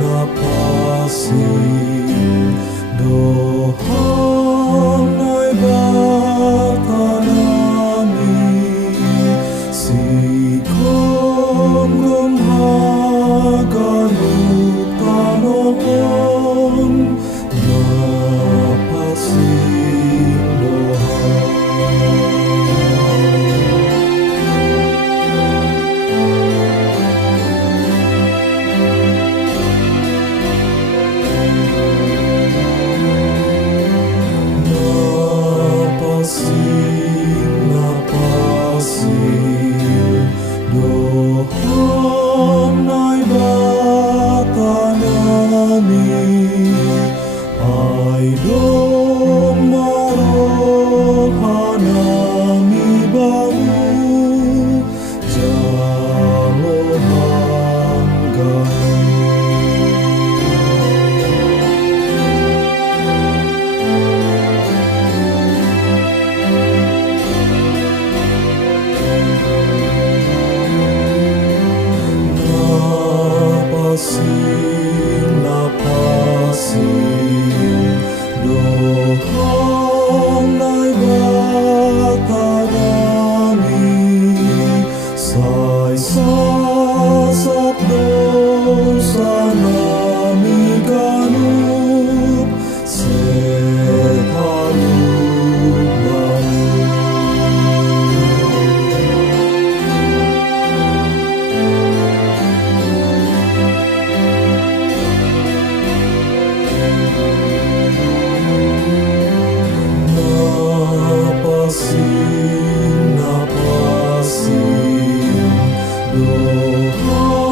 napasin doham nai bata nami si kom gom hagalu tanon napasin doham. Napasin doham nai bata nami ai dom marohanami baru jalohan gani. Napasin doham nai bata nami sai sasak dosa nami ganup setalup banu. Napasin doham